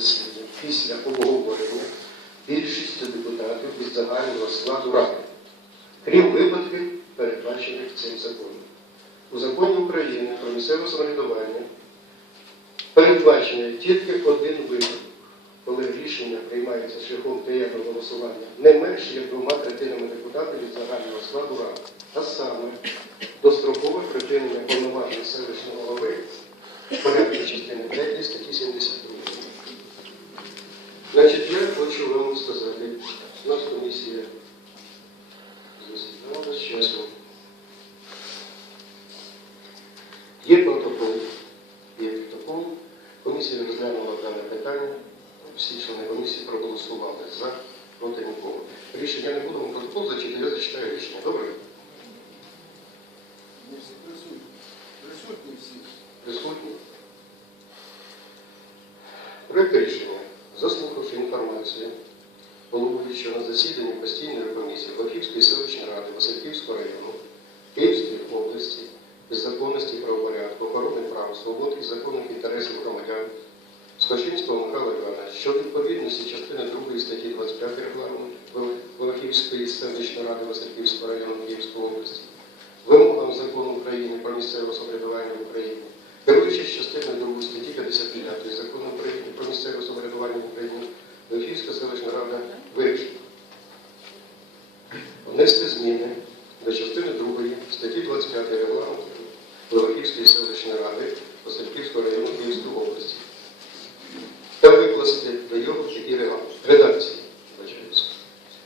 засідання після обговорення більшістю депутатів від загального складу ради, крім випадків, передбачених цим законом. У законі України про місцеве самоврядування передбачений тільки один випадок, коли рішення приймається шляхом таємного голосування не менше як двома третинами депутатів від загального складу ради, а саме дострокове припинення повноважень селищного голови порядку частини 3 статті 72. Значить, я хочу вам сказати, у нас комісія засідала чесно. Є протокол, є протокол. Комісія розглянула дане питання. Всі члени комісії проголосували за, проти нікого. Рішення я не буду вам протокол зачитати, я зачитаю рішення. Добре? Не всі присутні. Присутні всі. Присутні. Проект рішення, заслухавши інформацію головуючого на засіданні постійної комісії Лохівської селищної ради Васильківського району Київської області із законності і правопорядку, охорони прав, свобод і законних інтересів громадян Скочинського Михайла Івановича щодо відповідності частини 2 статті 25 регламенту Волохівської селищної ради Васильківського району Київської області вимогам закону України про місцеве самоврядування в Україні, керуючись частиною 2 статті 59 закону України про місцеве самоврядування в Україні, Львівська селищна рада вирішила внести зміни до частини 2 статті 25 регламенту Львівської селищної ради Васильківського району Київської області та викласти до його регламент- редакції.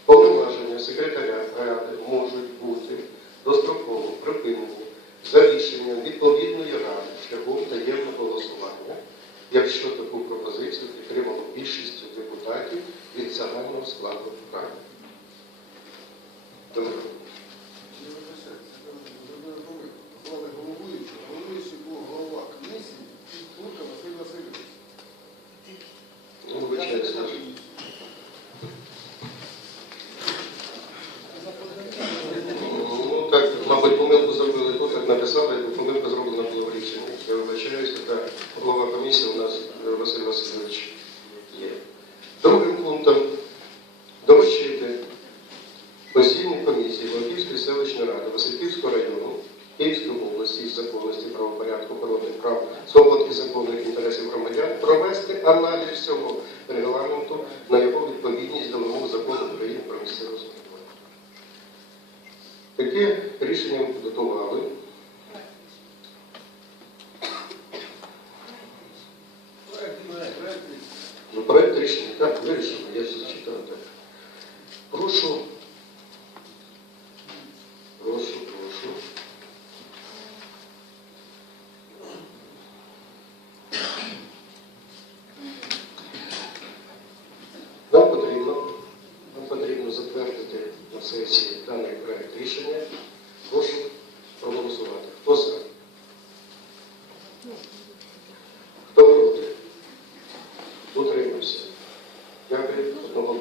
Повноваження секретаря ради можуть бути достроково припинені за рішенням відповідної ради шляхом таємного голосування, якщо таку пропозицію підтримало більшістю депутатів від загального складу ради. Добре. Не вибачайте, це там зробили помилку. Поклали головуючого. Головуючий був голова комісії, Турка Василь Васильович. Ну, вибачаюсь, Я наш. комісію. Ну, так, мабуть, помилку зробили тут, як написали, помилка зроблена була в рішенні. Я вибачаюся, так, голова комісії у нас е, Василь Васильович є. Другим пунктом доручити постійній комісії Володівської селищної ради Васильківського району Київської області із законності правопорядку охорони прав, свобод і законних інтересів громадян провести аналіз цього регламенту на його відповідність до вимог закону України про місцеве самоврядування. Таке рішення ми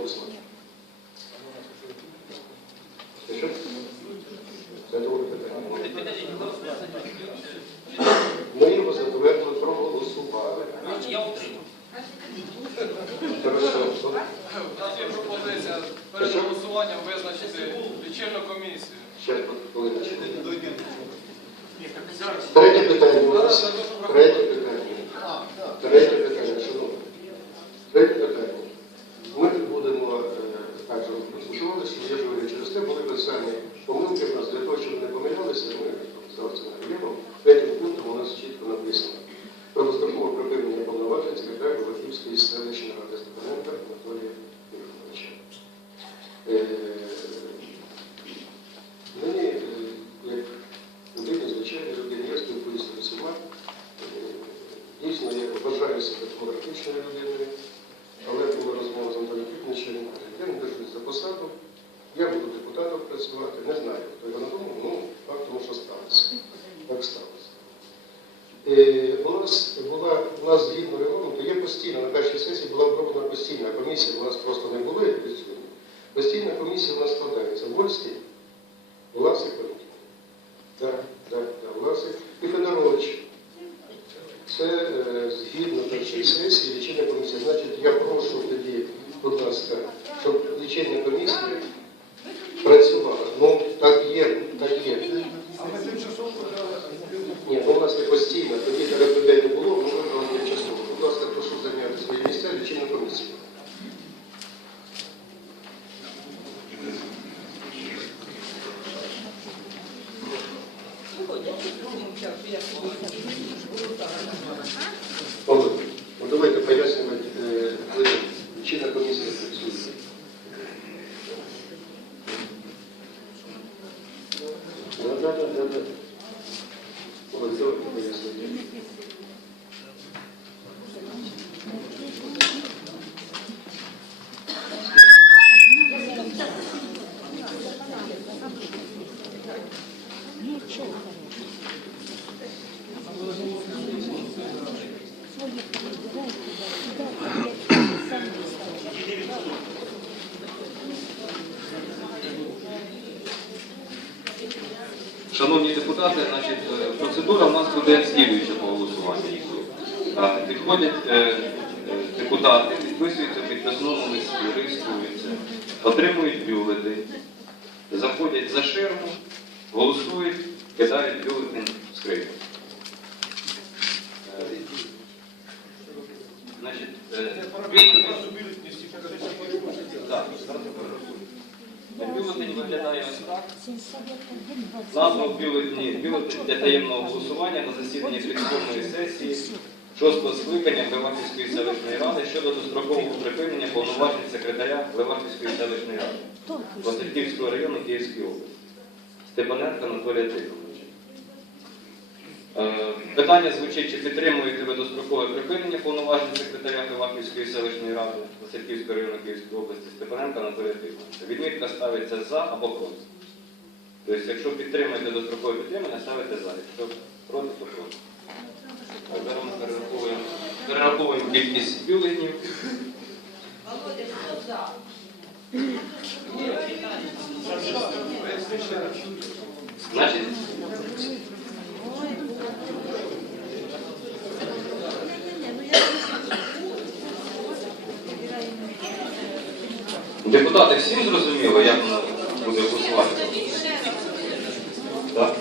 was looking. Е, також я ж через те були писані помилки в нас для того, щоб не помилялися, ми стали це наглядом. Третім пунктом у нас чітко написано про дострокове припинення повноважень секретаря Волохівської селищної ради Степаненка Анатолія Юрійовича. працювати, не знаю, хто його надумав, ну факт тому, що сталося. Так сталося. Е, у нас була, у нас згідно регламенту, є постійна, на першій сесії була зроблена постійна комісія, у нас просто не було як постійно. Постійна комісія у нас складається. Вольський, Власик Валентин. Так, так, так, Власик. І Федорович. Це е, згідно першої сесії лічення комісії. Значить, я прошу тоді, будь ласка, щоб лічильна комісія... mas deixa só Да, да, да, да, да. Ось, Шановні депутати, значить, е, процедура у нас буде слідуюча по голосуванню. Е, Підходять е, депутати, підписуються в підписному листі, реєструються, отримують бюлетень, заходять за ширму, голосують, кидають бюлетень в скриньку. Е, Значить, е, бюлетень- Так, Бюлетень виглядає ось так. Назва бюлетені бюлетень для таємного голосування на засіданні фіксованої сесії 6 скликання Левахівської селищної ради щодо дострокового припинення повноважень секретаря Левахівської селищної ради Васильківського району Київської області. Степаненка Анатолія Тихоновича. Е, Питання звучить, чи підтримуєте ви дострокове припинення повноважень секретаря Левахівської селищної ради Васильківського району Київської області Степаненка Анатолія Тихоновича. Відмітка ставиться за або проти. Тобто, якщо підтримуєте дострокове підтримання, ставите за. Якщо проти, то проти. Зараз перераховуємо, перераховуємо кількість бюлетнів. Володя, хто за? Значить, депутати всім зрозуміло, як воно буде голосувати? Так?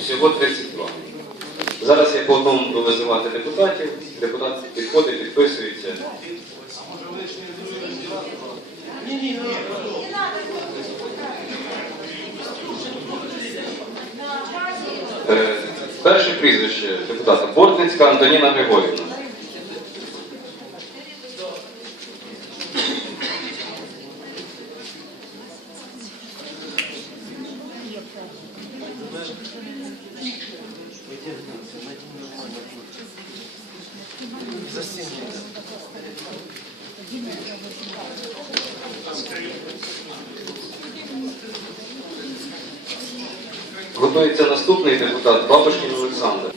Всього 32. Зараз я по одному буду визивати депутатів. Депутат підходить, підписується. Е, Перше прізвище депутата Бортницька Антоніна Григорівна. Готується наступний депутат Бабушкін Олександр.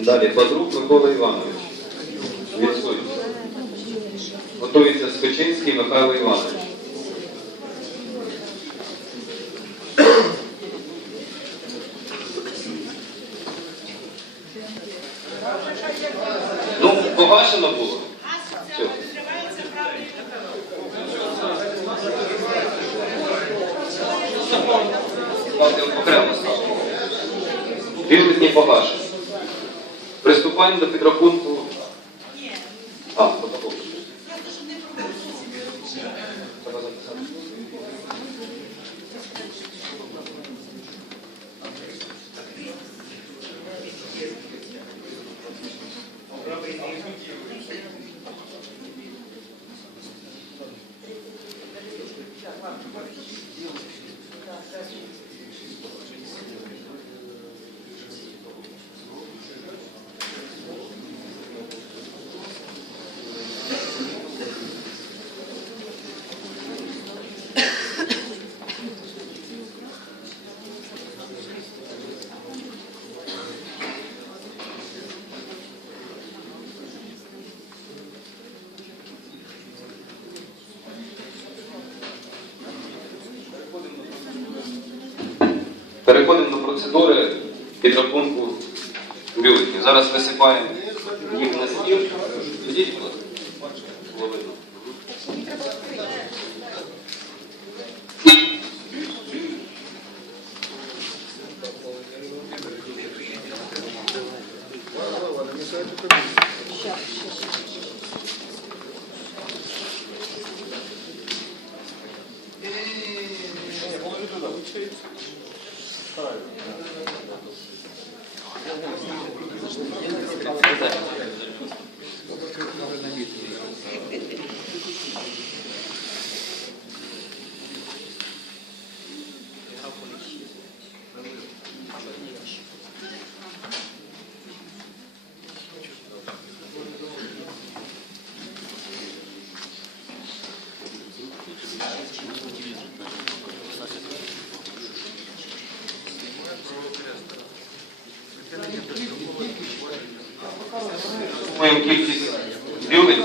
Далі Бадрук Микола Іванович. Відсутній. Готується Скочинський Михайло Іванович. Приступаємо до підрахунку. А, протокол. Треба записати. Переходимо до процедури підрахунку бюлетнів. Зараз висипаємо їх на стіл. Ідіть, будь ласка. Було видно. Голова, не мешайте комиссии. Моємо кількість бюлетнів.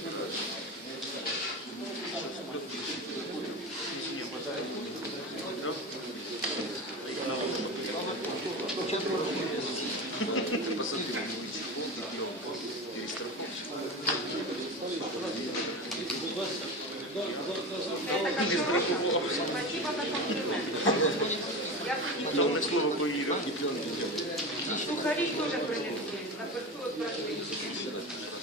кількість бюлетнів підраховуємо. Сухари тоже принесли. На перцу прошли.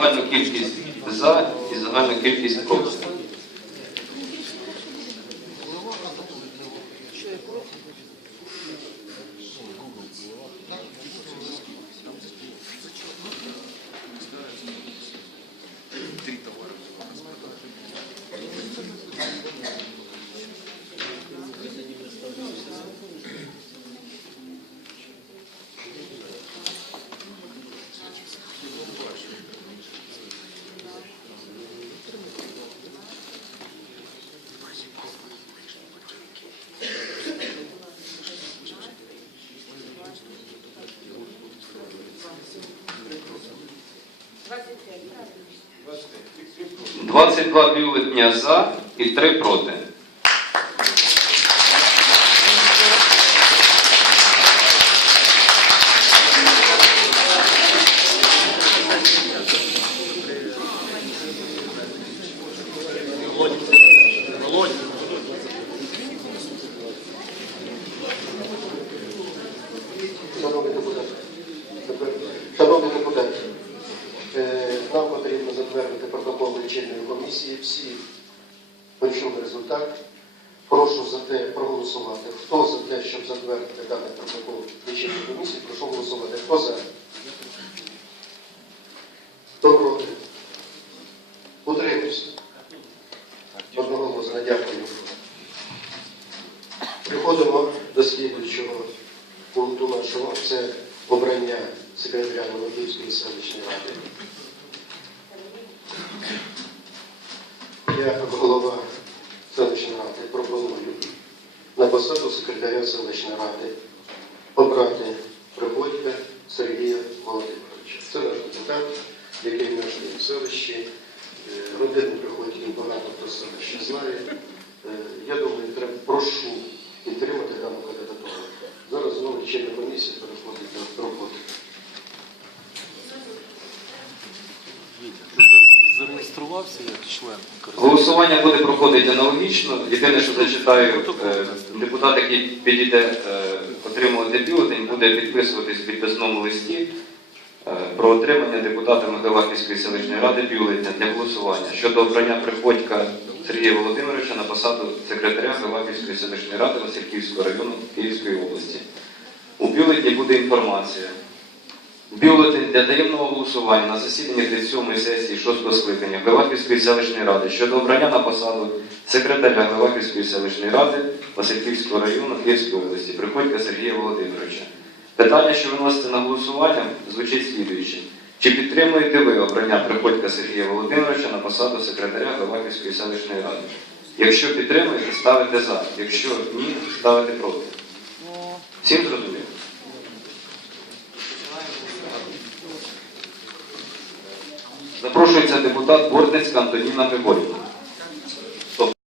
Загальну кількість за і загальну кількість проти. 22 бюлетня за і 3 проти. Шановні депутати, тепер- шановні депутати, е, нам потрібно затвердити протокол лічильної комісії. Всі почули результат. Прошу за те проголосувати. Хто за те, щоб затвердити даний протокол лічильної комісії, прошу голосувати. Хто за? Хто проти? Утримуйся. Одноголосно, дякую. Приходимо до слідуючого пункту нашого. Це обрання секретаря Новоківської селищної ради. Я, як голова селищної ради, пропоную на посаду секретаря селищної ради обрати Приходька Сергія Володимировича. Це наш депутат, який в селищі. Е, Родину Приходьків багато хто з селища знає. Е, Я думаю, треба прошу підтримати дану кандидатуру. Зараз знову чинна комісія переходить до роботи. Зареєструвався як член Голосування буде проходити аналогічно. Єдине, що зачитаю, е, депутат, який підійде е, отримувати бюлетень, буде підписуватись в підписному листі е, про отримання депутатами Галахівської селищної ради бюлетня для голосування щодо обрання приходька Сергія Володимировича на посаду секретаря Галахівської селищної ради Васильківського району Київської області. У бюлетні буде інформація Бюлетень для таємного голосування на засіданні 37-ї сесії 6 скликання Глеваківської селищної ради щодо обрання на посаду секретаря Глеваківської селищної ради Васильківського району Київської області Приходька Сергія Володимировича. Питання, що виноситься на голосування, звучить слідуюче. Чи підтримуєте ви обрання Приходька Сергія Володимировича на посаду секретаря Глеваківської селищної ради? Якщо підтримуєте, ставите за. Якщо ні, ставите проти. Всім зрозуміло? Запрошується депутат Бортницька Антоніна Григорівна.